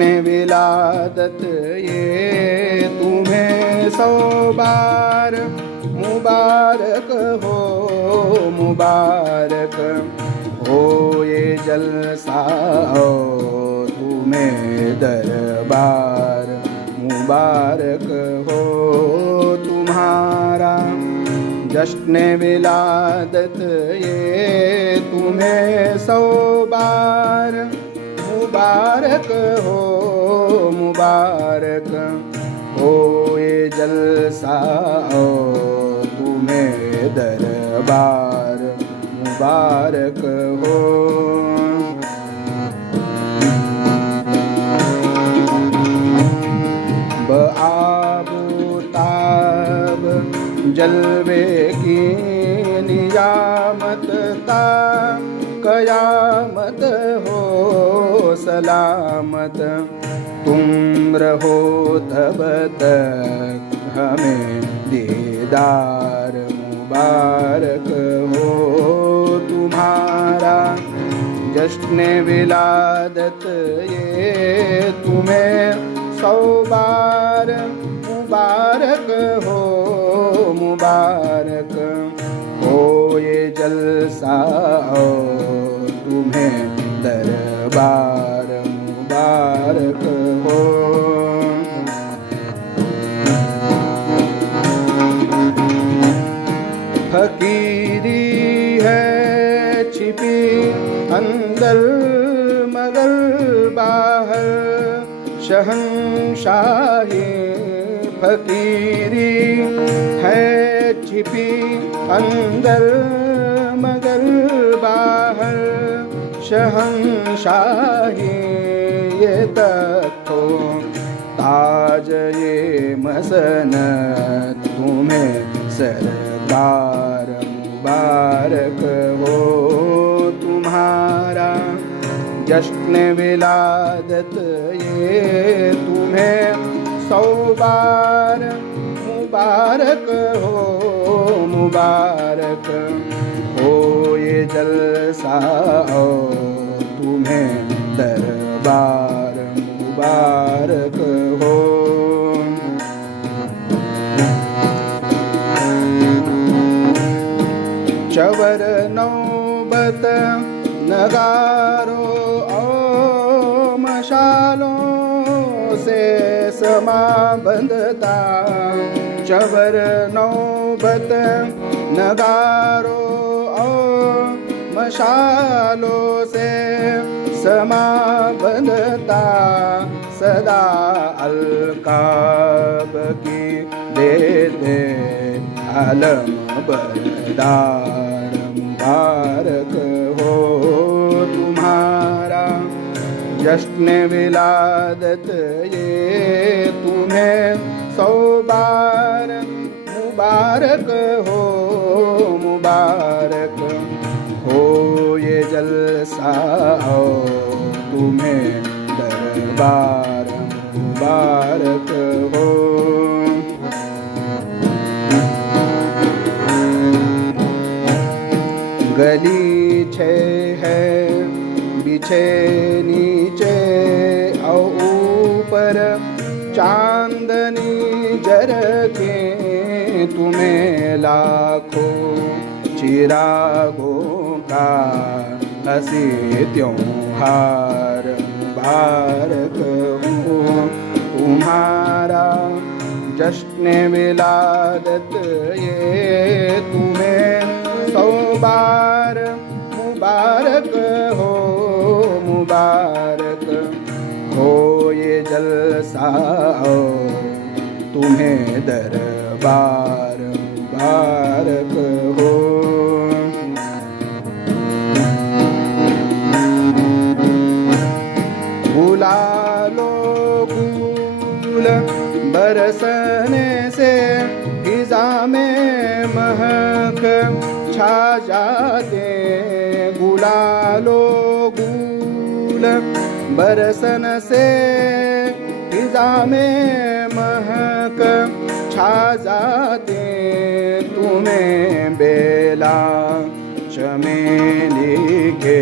जश्न विलादत ये तुम्हें 100 बार मुबारक हो, मुबारक हो ये जलसा तुम्हें दरबार, मुबारक हो तुम्हारा जश्न विलादत ये तुम्हें 100 बार मुबारक हो, मुबारक हो ये जलसा तुम्हें दरबार, मुबारक हो। बआबताब जलवे की नियामत ता कयामत हो सलामत, तुम रहो तब तक हमें दीदार, मुबारक हो तुम्हारा जश्न विलादत ये तुम्हें 100 बार मुबारक हो, मुबारक हो ये जलसा तुम्हें दरबार, मुबारक हो। फकीरी है छिपी अंदर मगर बाहर शहंशाही, फकीरी है छिपी अंदर मगर बाहर शहंशाही, ये तख्तो ताज ये मसनद तुम्हें सरकार, मुबारक हो तुम्हारा जश्न विलादत ये तुम्हें 100 बार मुबारक हो, मुबारक हो ये जलसा तुम्हें दरबार, मुबारक हो। चवर नौबत नगारों और मशालों से समा बंधता, चवर नौबत नगारों और मशालों से समा बंधता, सदा अलकाब की देते आलम बरदार, मुबारक हो तुम्हारा जश्न विलादत ये तुम्हें 100 बार मुबारक हो, मुबारक हो ये जलसा तुम्हें दरबार, मुबारक हो। गलीचे है बिछे नीचे और ऊपर चांदनी जरके, तुम्हें लाखों चिरागों का हंसी त्योहार, मुबारक हो तुम्हारा जश्न विलादत ये तुम्हें 100 बार मुबारक हो, मुबारक हो ये जलसा तुम्हें दरबार, मुबारक हो। बुला लो फूल बरसने से फिजा में महक छा जाते, बुला लो गूल बरसन से फिजा में महक छा जाते, तुम्हें बेला चमेली के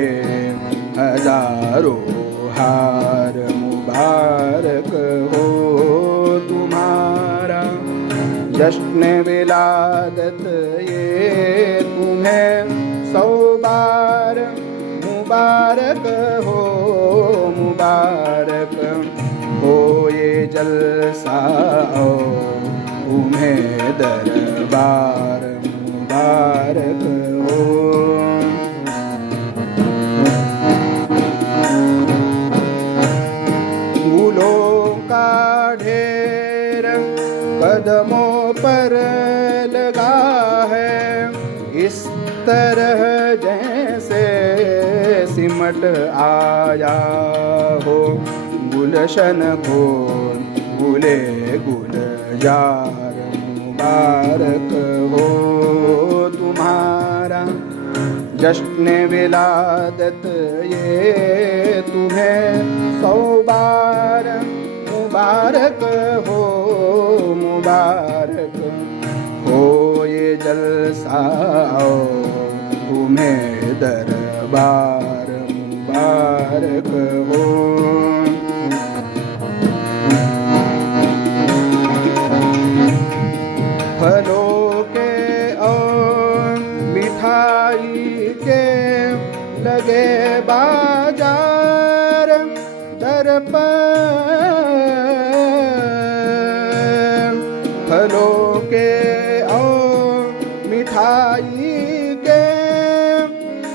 हजारों हार, मुबारक मुबारक हो तुम्हारा। जश्न विलादत ये तुम्हें 100 बार मुबारक हो, मुबारक हो ये जलसा और तुम्हें दरबार मुबारक हो। फूलों का ढेर कदमों पर लगा है, इस तरह जैसे सिमट आया हो गुलशन को गुले गुलजार। मुबारक हो तुम्हारा जश्न विलादत ये तुम्हें 100 बार मुबारक हो, मुबारक हो ये जलसा तुम्हें दरबार मुबारक हो। फलों के और मिठाई के लगे बाजार दर पर, फलों के और मिठाई के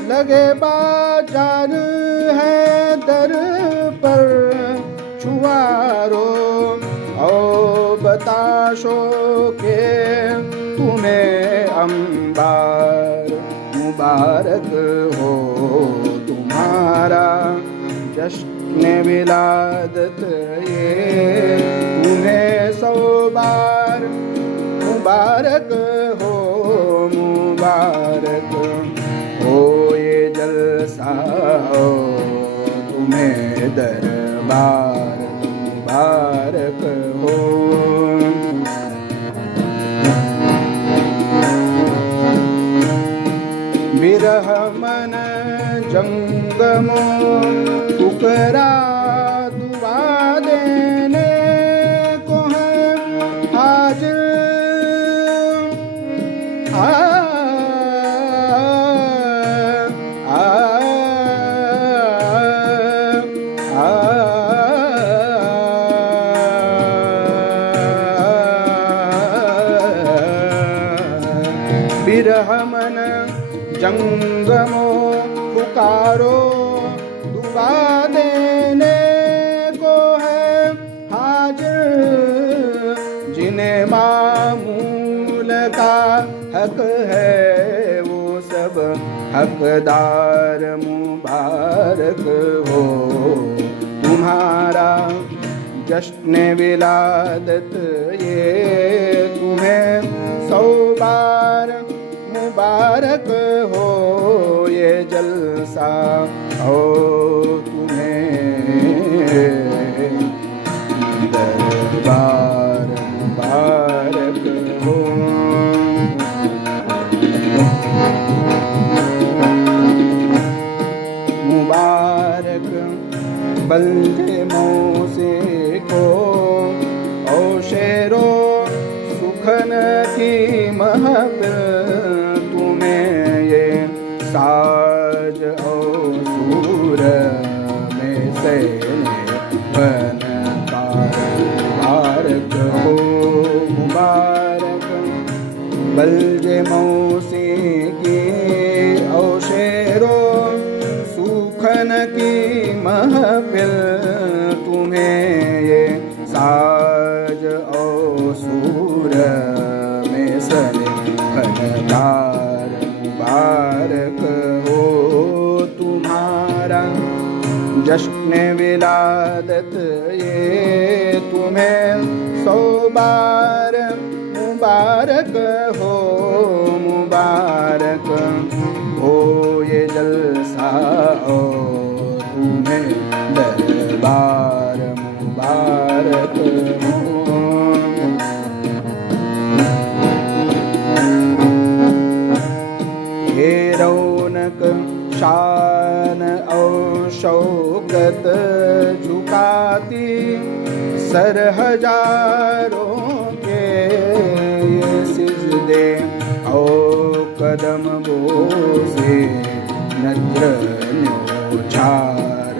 लगे बाजार है दर पर। छुआरो और बताशों के तुम्हें अंबार मुबारक हो तुम्हारा। जश्न विलादत ये तुम्हें 100 बार मुबारक हो, मुबारक हो ये जलसा तुम्हें दरबार मुबारक हो। विरह मन जंगमों पुकरा दुआ देने को है हाजिर। विरह मन जंगमो पुकारो दुआ देने को है हाजिर। जिन्हें मामूल का हक है वो सब हकदार मुबारक हो तुम्हारा। जश्न विलादत ये तुम्हें 100 बार मुबारक हो ये जलसा हो तुम्हें दरबार मुबारक हो। मुबारक बल्जे मौसे को ओ शेरो सुखन की महफिल तुम्हें ये साज और सूर में से मुबारक हो। मुबारक बल्जे मौसी की ओ शेरो सुखन की महफिल तुम्हें ये साज और सूर में सने फनकार मुबारक हो तुम्हारा। जश्न विलादत ये तुम्हें 100 बार मुबारक हो, मुबारक हो ये जलसा और तुम्हें दरबार मुबारक हो। ये रौनक शान और शौकत झुकाती सर हजारों के ये सिजदे ओ कदम बोसे नजर न्योछार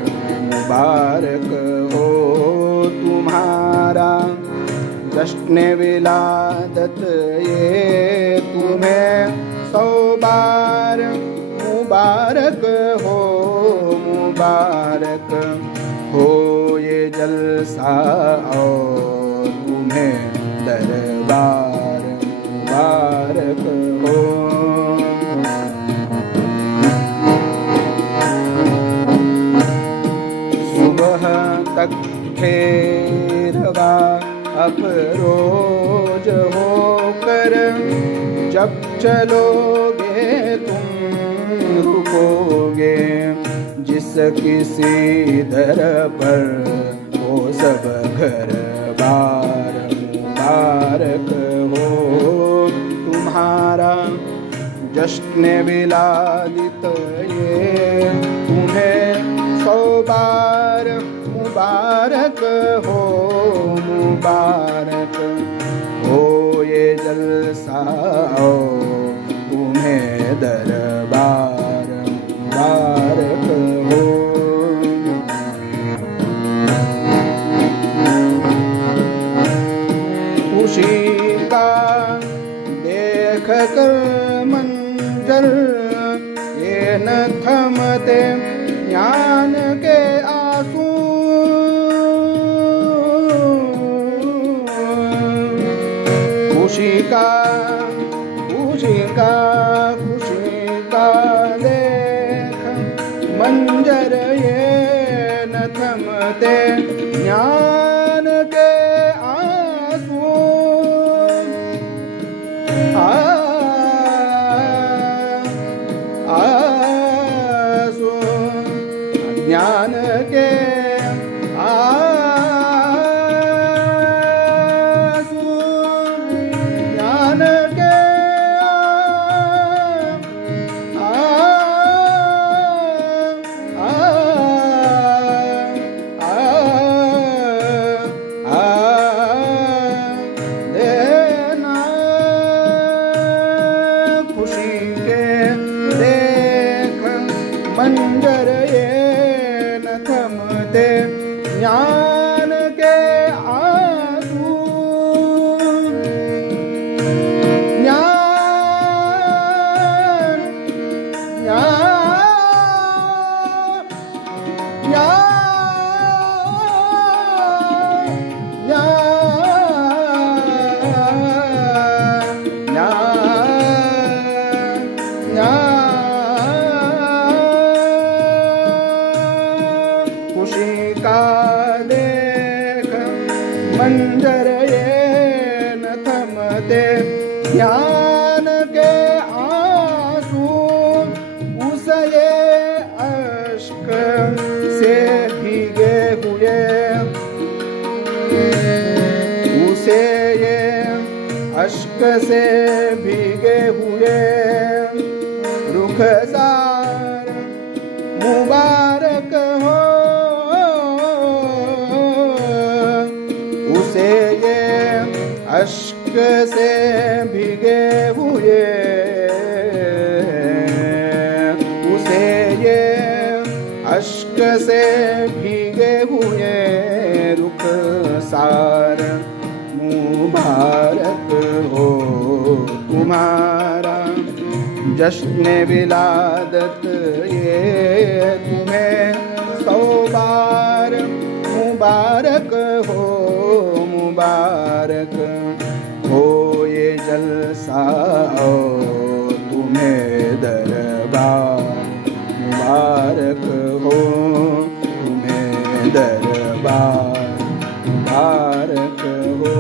मुबारक हो तुम्हारा जश्न विलादत ये तुम्हें 100 बार मुबारक हो मुबारक हो ये जलसा और तुम्हें दरबार मुबारक हो। सुबह तक फेरवा अफरोज होकर जब चलोगे तुम रुकोगे जिस किसी दर पर वो सब घर बार मुबारक हो तुम्हारा जश्न विलादित ये तुम्हें 100 बार मुबारक हो मुबारक हो ये जलसा ओ तुम्हें दरबार मुबारक हो। खुशी का देख कर मंजर ये न थमते ज्ञान के आंसू खुशी का देख मंजर ये न थमते ज्ञान के आंसू आंसू ज्ञान के मंजर ये न थमते ज्ञान के आंसू खुशी का देख मंजर ये न थमते ज्ञान के आंसू उस ये अश्क से भीगे हुए उसे ये अश्क से भीगे हुए रुखसार मुबारक हो उसे ये अश्क से भीगे हुए उसे ये अश्क से भीगे हुए रुखसार मुबारक हो तुम्हारा जश्न विलादत ये तुम्हें 100 बार मुबारक हो मुबारक हो ये जलसा और तुम्हें दरबार मुबारक हो तुम्हें दरबार मुबारक हो।